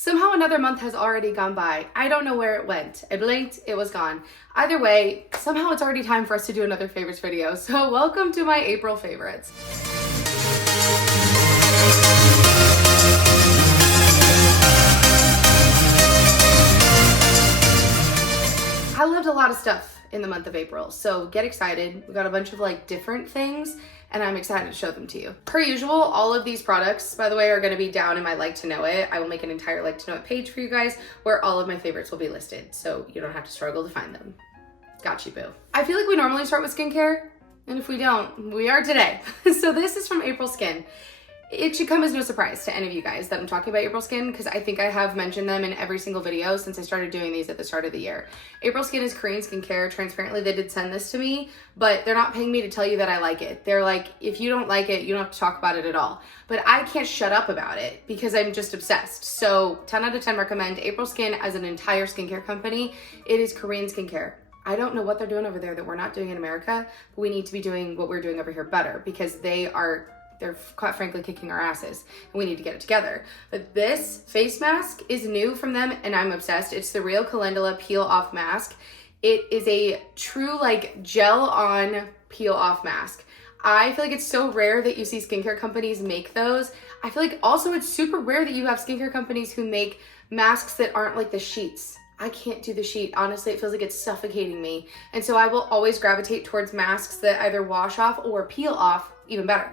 Somehow another month has already gone by. I don't know where it went. I blinked, it was gone. Either way, somehow it's already time for us to do another favorites video. So welcome to my April favorites. I loved a lot of stuff in the month of April, so get excited. We got a bunch of different things and I'm excited to show them to you. Per usual, all of these products, by the way, are gonna be down in my like to know it. I will make an entire like to know it page for you guys where all of my favorites will be listed, so you don't have to struggle to find them. Got you, boo. I feel like we normally start with skincare, and if we don't, we are today. So this is from April Skin. It should come as no surprise to any of you guys that I'm talking about April Skin, because I think I have mentioned them in every single video since I started doing these at the start of the year. April Skin is Korean skincare. Transparently, they did send this to me, but they're not paying me to tell you that I like it. They're like, if you don't like it, you don't have to talk about it at all. But I can't shut up about it because I'm just obsessed. So 10 out of 10 recommend April Skin as an entire skincare company. It is Korean skincare. I don't know what they're doing over there that we're not doing in America, but we need to be doing what we're doing over here better, because they're quite frankly kicking our asses and we need to get it together. But this face mask is new from them and I'm obsessed. It's the Real Calendula Peel Off Mask. It is a true gel on peel off mask. I feel like it's so rare that you see skincare companies make those. I feel like also it's super rare that you have skincare companies who make masks that aren't like the sheets. I can't do the sheet. Honestly, it feels like it's suffocating me. And so I will always gravitate towards masks that either wash off or peel off even better.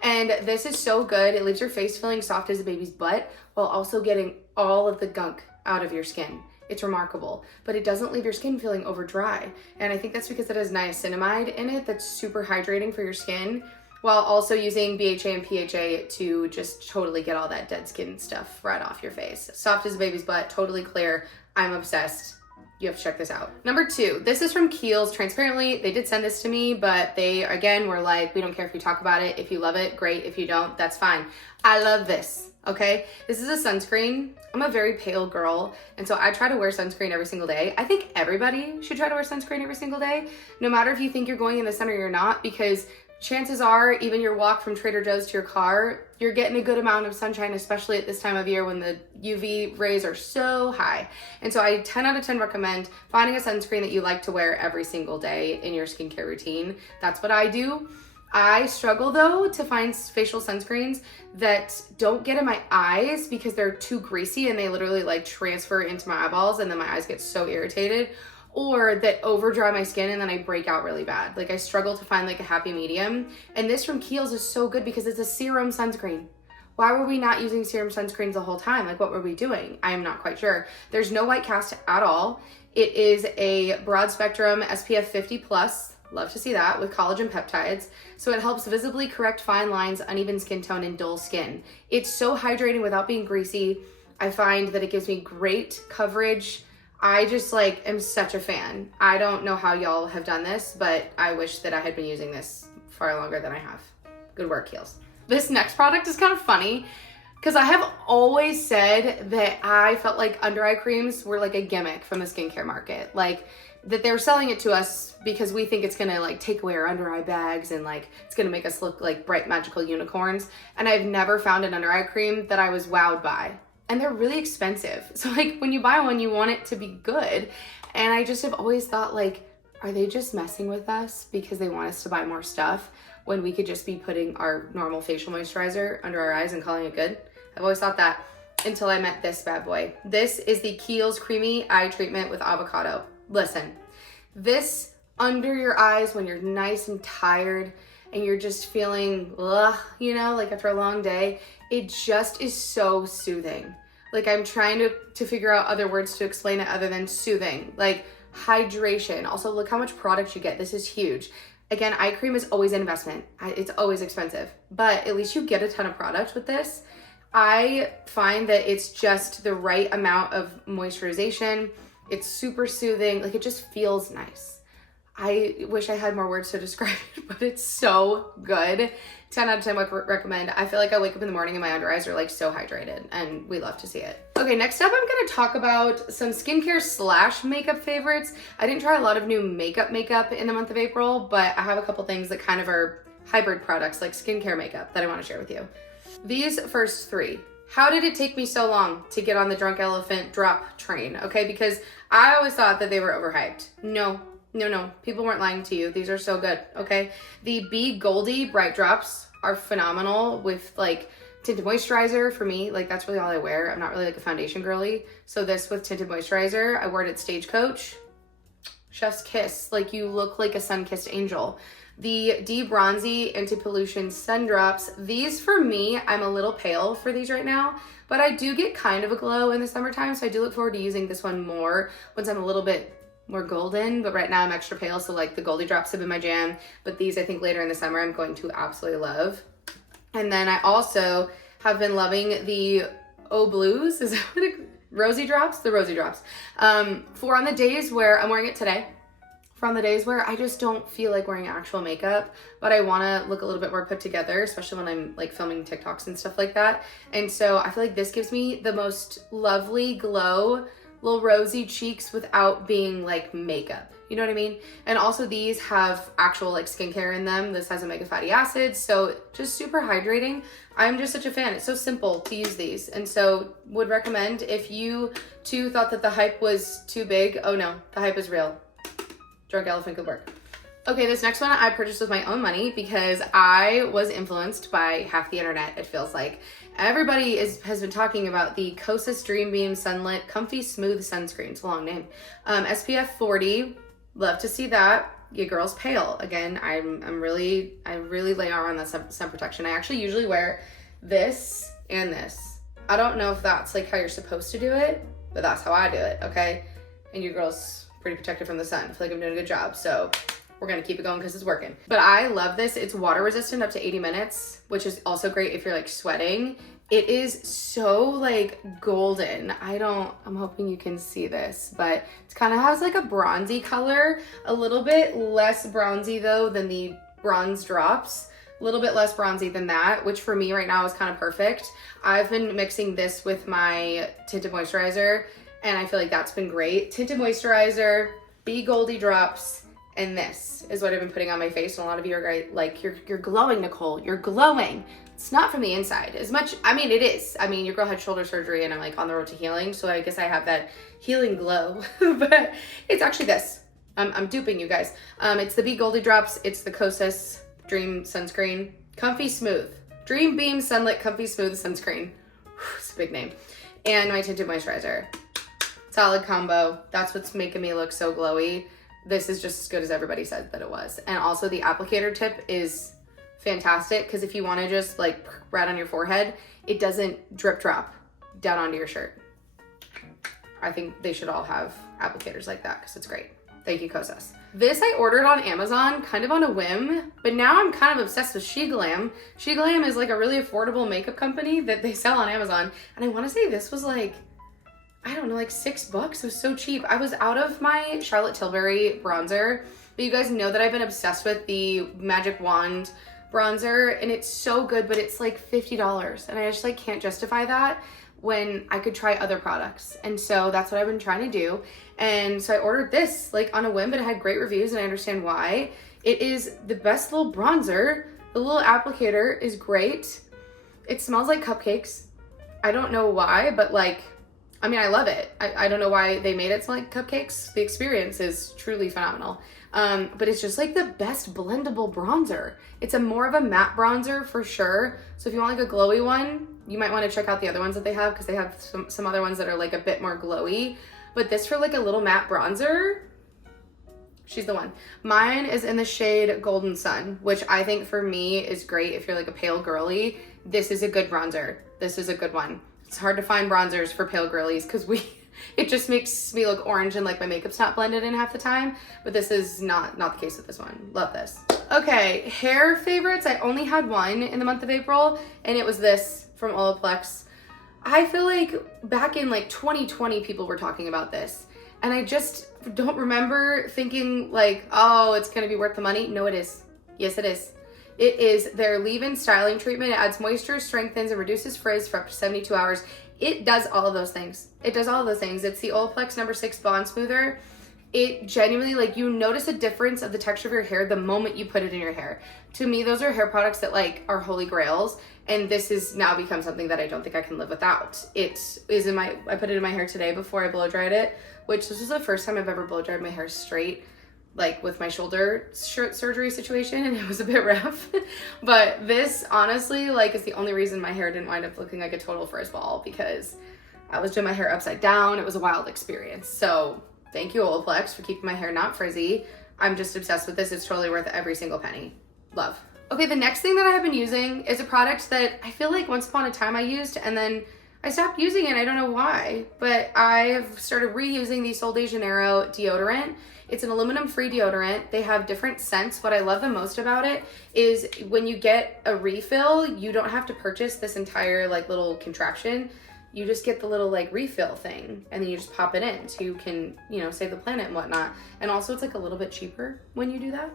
And this is so good. It leaves your face feeling soft as a baby's butt while also getting all of the gunk out of your skin. It's remarkable, but it doesn't leave your skin feeling over dry. And I think that's because it has niacinamide in it that's super hydrating for your skin, while also using BHA and PHA to just totally get all that dead skin stuff right off your face. Soft as a baby's butt, totally clear. I'm obsessed. You have to check this out. Number 2, this is from Kiehl's. Transparently, they did send this to me, but they, again, were like, we don't care if you talk about it. If you love it, great. If you don't, that's fine. I love this, okay? This is a sunscreen. I'm a very pale girl, and so I try to wear sunscreen every single day. I think everybody should try to wear sunscreen every single day, no matter if you think you're going in the sun or you're not, because chances are, even your walk from Trader Joe's to your car, you're getting a good amount of sunshine, especially at this time of year when the UV rays are so high. And so I 10 out of 10 recommend finding a sunscreen that you like to wear every single day in your skincare routine. That's what I do. I struggle though to find facial sunscreens that don't get in my eyes because they're too greasy and they literally transfer into my eyeballs and then my eyes get so irritated, or that over dry my skin and then I break out really bad. I struggle to find a happy medium. And this from Kiehl's is so good because it's a serum sunscreen. Why were we not using serum sunscreens the whole time? What were we doing? I am not quite sure. There's no white cast at all. It is a broad spectrum SPF 50 plus. Love to see that, with collagen peptides. So it helps visibly correct fine lines, uneven skin tone, and dull skin. It's so hydrating without being greasy. I find that it gives me great coverage. I just am such a fan. I don't know how y'all have done this, but I wish that I had been using this far longer than I have. Good work, Kiehl's. This next product is kind of funny because I have always said that I felt like under eye creams were a gimmick from the skincare market. That they're selling it to us because we think it's gonna take away our under eye bags and it's gonna make us look like bright magical unicorns. And I've never found an under eye cream that I was wowed by. And they're really expensive. So when you buy one, you want it to be good. And I just have always thought are they just messing with us because they want us to buy more stuff when we could just be putting our normal facial moisturizer under our eyes and calling it good? I've always thought that until I met this bad boy. This is the Kiehl's Creamy Eye Treatment with Avocado. Listen, this under your eyes when you're nice and tired and you're just feeling, after a long day, it just is so soothing. I'm trying to figure out other words to explain it other than soothing. Hydration. Also, look how much product you get. This is huge. Again, eye cream is always an investment. It's always expensive, but at least you get a ton of product with this. I find that it's just the right amount of moisturization. It's super soothing. It just feels nice. I wish I had more words to describe it, but it's so good. 10 out of 10 recommend. I feel like I wake up in the morning and my under eyes are so hydrated, and we love to see it. Okay, next up I'm gonna talk about some skincare / makeup favorites. I didn't try a lot of new makeup in the month of April, but I have a couple things that kind of are hybrid products like skincare makeup that I wanna share with you. These first 3, How did it take me so long to get on the Drunk Elephant drop train? Okay, because I always thought that they were overhyped. No, no, no. People weren't lying to you. These are so good, okay? The B-Goldi Bright Drops are phenomenal with like tinted moisturizer for me. Like that's really all I wear. I'm not really like a foundation girly. So this with tinted moisturizer, I wore it at Stagecoach. Chef's kiss. Like you look like a sun-kissed angel. The D-Bronzy Anti-Pollution Sun Drops. These for me, I'm a little pale for these right now, but I do get kind of a glow in the summertime, so I do look forward to using this one more once I'm a little bit more golden, but right now I'm extra pale, so like the Goldie Drops have been my jam, but these I think later in the summer I'm going to absolutely love. And then I also have been loving the Oh Blues, is that what it, Rosy Drops? The Rosy Drops. For on the days where, I'm wearing it today, for on the days where I just don't feel like wearing actual makeup, but I want to look a little bit more put together, especially when I'm like filming TikToks and stuff like that. And so I feel like this gives me the most lovely glow, little rosy cheeks without being like makeup. You know what I mean? And also these have actual like skincare in them. This has omega fatty acids, so just super hydrating. I'm just such a fan. It's so simple to use these. And so would recommend if you too thought that the hype was too big. Oh no, the hype is real. Drunk Elephant could work. Okay, this next one I purchased with my own money because I was influenced by half the internet, it feels like. Everybody has been talking about the Kosas DreamBeam Sunlit Comfy Smooth Sunscreen. It's a long name. SPF 40, love to see that. Your girl's pale. Again, I really lay on the sun protection. I actually usually wear this and this. I don't know if that's like how you're supposed to do it, but that's how I do it, okay? And your girl's pretty protected from the sun. I feel like I'm doing a good job, so we're gonna keep it going because it's working. But I love this. It's water resistant up to 80 minutes, which is also great if you're like sweating. It is so like golden. I'm hoping you can see this, but it kind of has like a bronzy color, a little bit less bronzy though than the bronze drops. A little bit less bronzy than that, which for me right now is kind of perfect. I've been mixing this with my tinted moisturizer, and I feel like that's been great. Tinted moisturizer, B-Goldi drops, and this is what I've been putting on my face. And a lot of you are like, you're glowing, Nicole. You're glowing. It's not from the inside as much. I mean, it is. I mean, your girl had shoulder surgery and I'm like on the road to healing. So I guess I have that healing glow, but it's actually this. I'm duping you guys. It's the B-Goldi drops. It's the Kosas Dream Sunscreen. Comfy Smooth. DreamBeam Sunlit Comfy Smooth Sunscreen. It's a big name. And my tinted moisturizer. Solid combo. That's what's making me look so glowy. This is just as good as everybody said that it was. And also the applicator tip is fantastic because if you want to just like right on your forehead, it doesn't drip drop down onto your shirt. I think they should all have applicators like that because it's great. Thank you, Kosas. This I ordered on Amazon kind of on a whim, but now I'm kind of obsessed with SheGlam. SheGlam is like a really affordable makeup company that they sell on Amazon. And I want to say this was like, I don't know, like $6. It was so cheap. I was out of my Charlotte Tilbury bronzer, but you guys know that I've been obsessed with the Magic Wand bronzer, and it's so good, but it's like $50, and I just like can't justify that when I could try other products. And so that's what I've been trying to do. And so I ordered this like on a whim, but it had great reviews, and I understand why. It is the best little bronzer. The little applicator is great. It smells like cupcakes. I don't know why, but like, I mean, I love it. I don't know why they made it smell like cupcakes. The experience is truly phenomenal. But it's just like the best blendable bronzer. It's more of a matte bronzer for sure. So if you want like a glowy one, you might want to check out the other ones that they have because they have some other ones that are like a bit more glowy. But this for like a little matte bronzer, she's the one. Mine is in the shade Golden Sun, which I think for me is great if you're like a pale girly. This is a good bronzer. This is a good one. It's hard to find bronzers for pale girlies because it just makes me look orange and like my makeup's not blended in half the time, but this is not the case with this one. Love this. Okay, hair favorites. I only had one in the month of April, and it was this from Olaplex. I feel like back in like 2020, people were talking about this, and I just don't remember thinking like, oh, it's gonna be worth the money. No, it is. Yes, it is. It is their leave-in styling treatment. It adds moisture, strengthens, and reduces frizz for up to 72 hours. It does all of those things. It does all of those things. It's the Olaplex No. 6 Bond Smoother. it genuinely, like, you notice a difference of the texture of your hair the moment you put it in your hair. To me, those are hair products that like are holy grails, and this has now become something that I don't think I can live without. It is in my, I put it in my hair today before I blow dried it, which this was the first time I've ever blow dried my hair straight, like with my shoulder surgery situation, and it was a bit rough. But this honestly, like, is the only reason my hair didn't wind up looking like a total frizz ball, because I was doing my hair upside down. It was a wild experience. So thank you, Olaplex, for keeping my hair not frizzy. I'm just obsessed with this. It's totally worth every single penny. Love. Okay, the next thing that I have been using is a product that I feel like once upon a time I used, and then I stopped using it. I don't know why, but I have started reusing the Sol de Janeiro deodorant. It's an aluminum-free deodorant. They have different scents. What I love the most about it is when you get a refill, you don't have to purchase this entire like little contraption. You just get the little like refill thing, and then you just pop it in so you can, you know, save the planet and whatnot. And also it's like a little bit cheaper when you do that.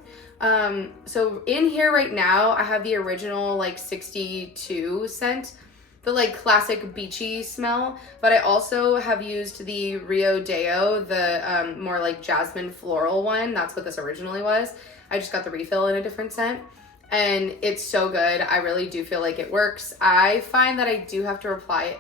So in here right now, I have the original like 62 scent, the like classic beachy smell, but I also have used the Rio Deo, the more like jasmine floral one. That's what this originally was. I just got the refill in a different scent, and it's so good. I really do feel like it works. I find that I do have to apply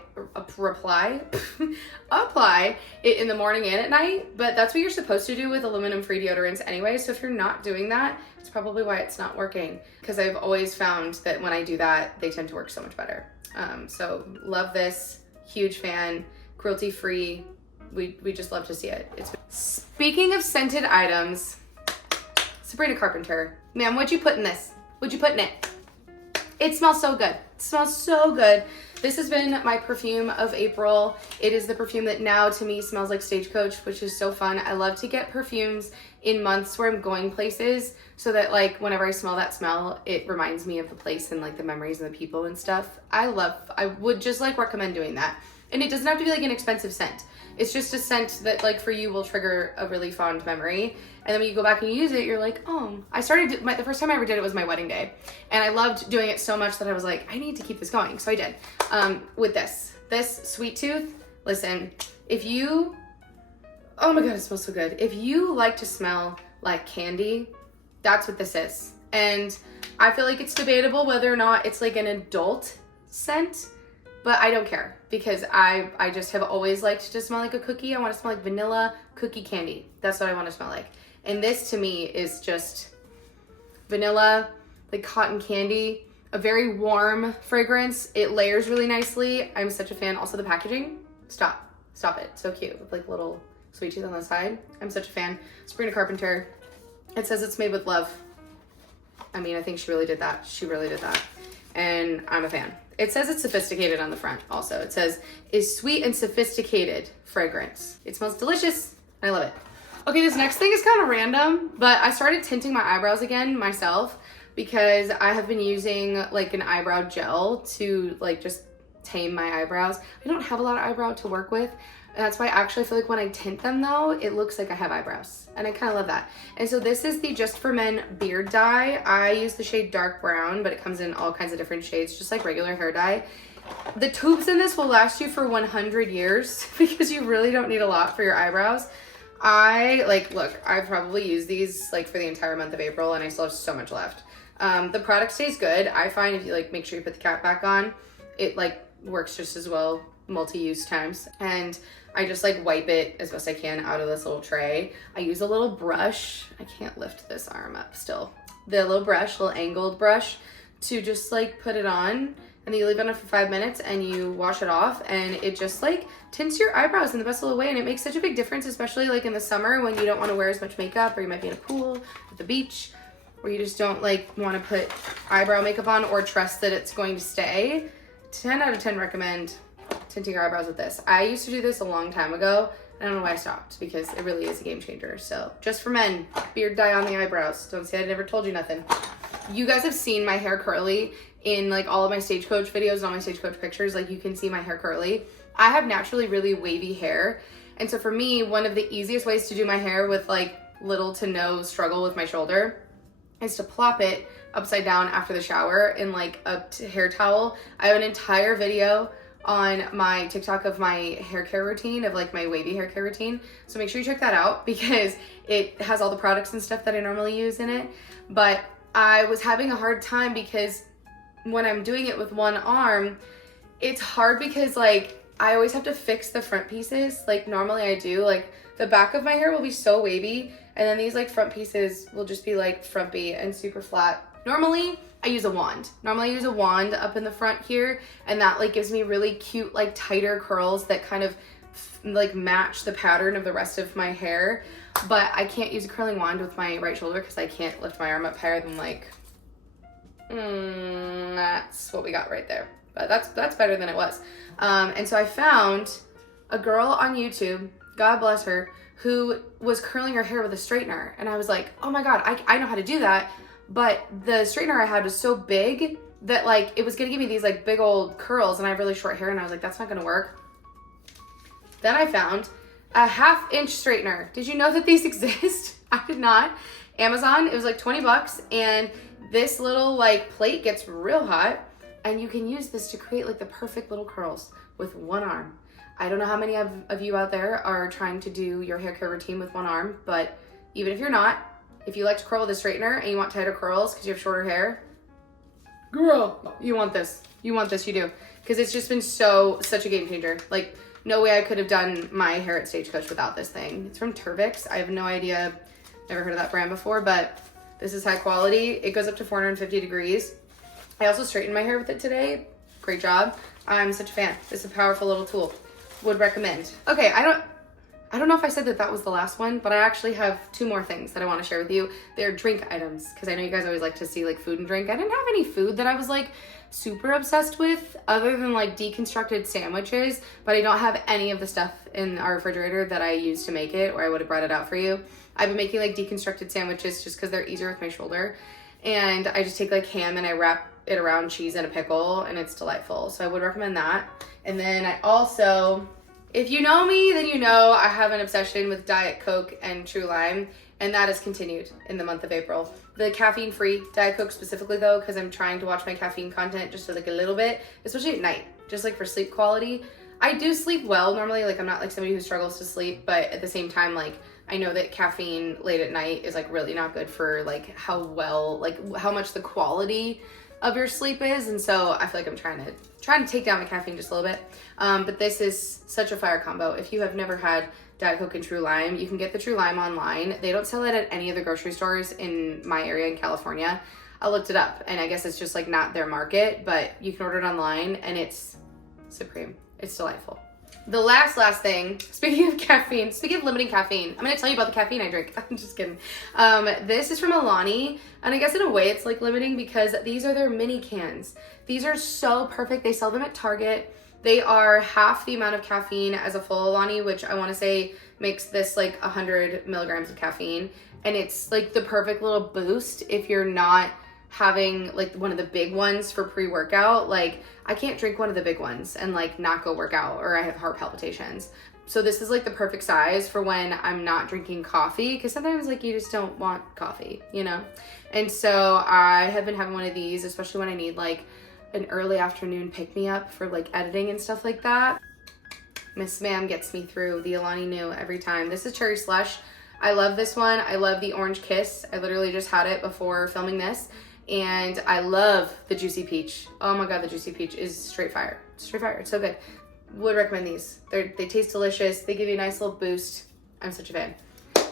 it in the morning and at night, but that's what you're supposed to do with aluminum-free deodorants anyway. So if you're not doing that, it's probably why it's not working, because I've always found that when I do that, they tend to work so much better. So love this, huge fan, cruelty-free. We just love to see it. Speaking of scented items, Sabrina Carpenter, ma'am, what'd you put in this? What'd you put in it? It smells so good. It smells so good. This has been my perfume of April. It is the perfume that now to me smells like Stagecoach, which is so fun. I love to get perfumes in months where I'm going places, so that like whenever I smell that smell, it reminds me of the place and like the memories and the people and stuff. I would just like recommend doing that. And it doesn't have to be like an expensive scent. It's just a scent that like for you will trigger a really fond memory. And then when you go back and you use it, you're like, oh, the first time I ever did it was my wedding day. And I loved doing it so much that I was like, I need to keep this going. So I did. With this Sweet Tooth, listen, oh my God, it smells so good. If you like to smell like candy, that's what this is. And I feel like it's debatable whether or not it's like an adult scent, but I don't care, because I just have always liked to smell like a cookie. I want to smell like vanilla cookie candy. That's what I want to smell like. And this to me is just vanilla, like cotton candy, a very warm fragrance. It layers really nicely. I'm such a fan. Also the packaging, stop it. So cute with like little Sweet Tooth on the side. I'm such a fan. Sabrina Carpenter. It says it's made with love. I mean, I think she really did that. She really did that. And I'm a fan. It says it's sophisticated on the front also. It says, is sweet and sophisticated fragrance. It smells delicious. I love it. Okay, this next thing is kind of random, but I started tinting my eyebrows again myself, because I have been using like an eyebrow gel to like just tame my eyebrows. I don't have a lot of eyebrow to work with. And that's why I actually feel like when I tint them though, it looks like I have eyebrows. And I kind of love that. And so this is the Just For Men beard dye. I use the shade dark brown, but it comes in all kinds of different shades, just like regular hair dye. The tubes in this will last you for 100 years because you really don't need a lot for your eyebrows. I've probably used these like for the entire month of April, and I still have so much left. The product stays good. I find if you like make sure you put the cap back on, it like works just as well multi-use times. And I just like wipe it as best I can out of this little tray. I use a little brush. I can't lift this arm up still. The little brush, little angled brush, to just like put it on, and then you leave it on for 5 minutes and you wash it off, and it just like tints your eyebrows in the best little way. And it makes such a big difference, especially like in the summer when you don't want to wear as much makeup, or you might be in a pool at the beach, or you just don't like want to put eyebrow makeup on or trust that it's going to stay. 10 out of 10 recommend tinting your eyebrows with this. I used to do this a long time ago. I don't know why I stopped, because it really is a game changer. So Just For Men, beard dye on the eyebrows. Don't say I never told you nothing. You guys have seen my hair curly in like all of my Stagecoach videos and all my Stagecoach pictures. Like you can see my hair curly. I have naturally really wavy hair. And so for me, one of the easiest ways to do my hair with like little to no struggle with my shoulder is to plop it upside down after the shower in like a hair towel. I have an entire video on my TikTok of my hair care routine, of like my wavy hair care routine. So make sure you check that out because it has all the products and stuff that I normally use in it. But I was having a hard time because when I'm doing it with one arm, it's hard because like I always have to fix the front pieces. Like normally I do, like the back of my hair will be so wavy and then these like front pieces will just be like frumpy and super flat. Normally I use a wand. Normally I use a wand up in the front here and that like gives me really cute like tighter curls that kind of like match the pattern of the rest of my hair. But I can't use a curling wand with my right shoulder because I can't lift my arm up higher than like, that's what we got right there. But that's better than it was. And so I found a girl on YouTube, God bless her, who was curling her hair with a straightener. And I was like, oh my God, I know how to do that. But the straightener I had was so big that like it was gonna give me these like big old curls and I have really short hair and I was like, that's not gonna work. Then I found a 1/2 inch straightener. Did you know that these exist? I did not. Amazon, it was like 20 bucks and this little like plate gets real hot and you can use this to create like the perfect little curls with one arm. I don't know how many of you out there are trying to do your hair care routine with one arm, but even if you're not, if you like to curl with a straightener and you want tighter curls because you have shorter hair, girl, you want this. You want this, you do. Because it's just been such a game changer. Like, no way I could have done my hair at Stagecoach without this thing. It's from Turvix. I have no idea, never heard of that brand before, but this is high quality. It goes up to 450 degrees. I also straightened my hair with it today. Great job. I'm such a fan. It's a powerful little tool. Would recommend. Okay, I don't know if I said that was the last one, but I actually have 2 more things that I want to share with you. They're drink items, because I know you guys always like to see like food and drink. I didn't have any food that I was like super obsessed with other than like deconstructed sandwiches, but I don't have any of the stuff in our refrigerator that I used to make it, or I would have brought it out for you. I've been making like deconstructed sandwiches just because they're easier with my shoulder. And I just take like ham and I wrap it around cheese and a pickle and it's delightful. So I would recommend that. And then I also, if you know me, then you know I have an obsession with Diet Coke and True Lime, and that has continued in the month of April. The caffeine-free Diet Coke specifically though, because I'm trying to watch my caffeine content just like a little bit, especially at night, just like for sleep quality. I do sleep well normally, like I'm not like somebody who struggles to sleep, but at the same time, like I know that caffeine late at night is like really not good for like how much the quality of your sleep is. And so I feel like I'm trying to take down the caffeine just a little bit. But this is such a fire combo. If you have never had Diet Coke and True Lime, you can get the True Lime online. They don't sell it at any of the grocery stores in my area in California. I looked it up and I guess it's just like not their market, but you can order it online and it's supreme. It's delightful. The last thing, speaking of caffeine, speaking of limiting caffeine, I'm gonna tell you about the caffeine I drink. I'm just kidding. This is from Alani, and I guess in a way it's like limiting because these are their mini cans. These are so perfect. They sell them at Target. They are half the amount of caffeine as a full Alani, which I wanna say makes this like 100 milligrams of caffeine. And it's like the perfect little boost if you're not having like one of the big ones for pre-workout. Like I can't drink one of the big ones and like not go work out, or I have heart palpitations. So this is like the perfect size for when I'm not drinking coffee, because sometimes like you just don't want coffee, you know? And so I have been having one of these, especially when I need like an early afternoon pick-me-up for like editing and stuff like that. Miss Ma'am gets me through the Alani New every time. This is Cherry Slush. I love this one. I love the Orange Kiss. I literally just had it before filming this. And I love the Juicy Peach. Oh my God, the Juicy Peach is straight fire. Straight fire, it's so good. Would recommend these. They taste delicious. They give you a nice little boost. I'm such a fan.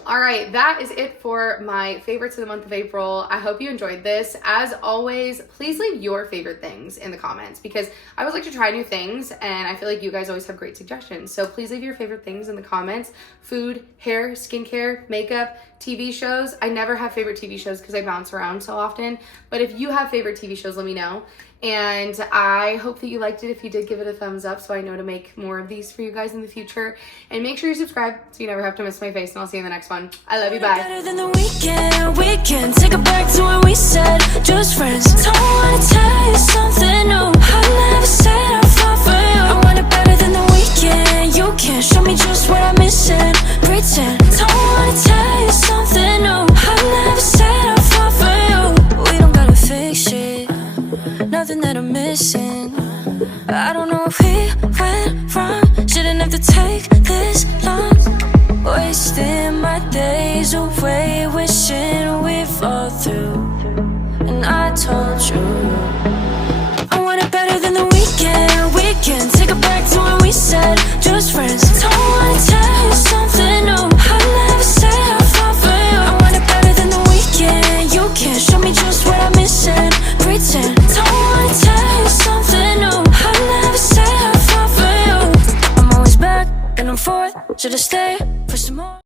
All right, that is it for my favorites of the month of April. I hope you enjoyed this. As always, please leave your favorite things in the comments because I always like to try new things and I feel like you guys always have great suggestions. So please leave your favorite things in the comments. Food, hair, skincare, makeup, TV shows. I never have favorite TV shows because I bounce around so often. But if you have favorite TV shows, let me know. And I hope that you liked it. If you did, give it a thumbs up so I know to make more of these for you guys in the future. And make sure you subscribe so you never have to miss my face. And I'll see you in the next one. I love you. Bye. Better than the weekend. Take it back to when we said just friends. Don't wanna tell you something new. I never said I'll fall for you. I want it better than the weekend. You can show me just what I'm missing. Pretend. Don't wanna tell you something new. I never said I'll fall for you. We don't gotta fix it. Nothing that I'm missing. I don't know if we Should've stayed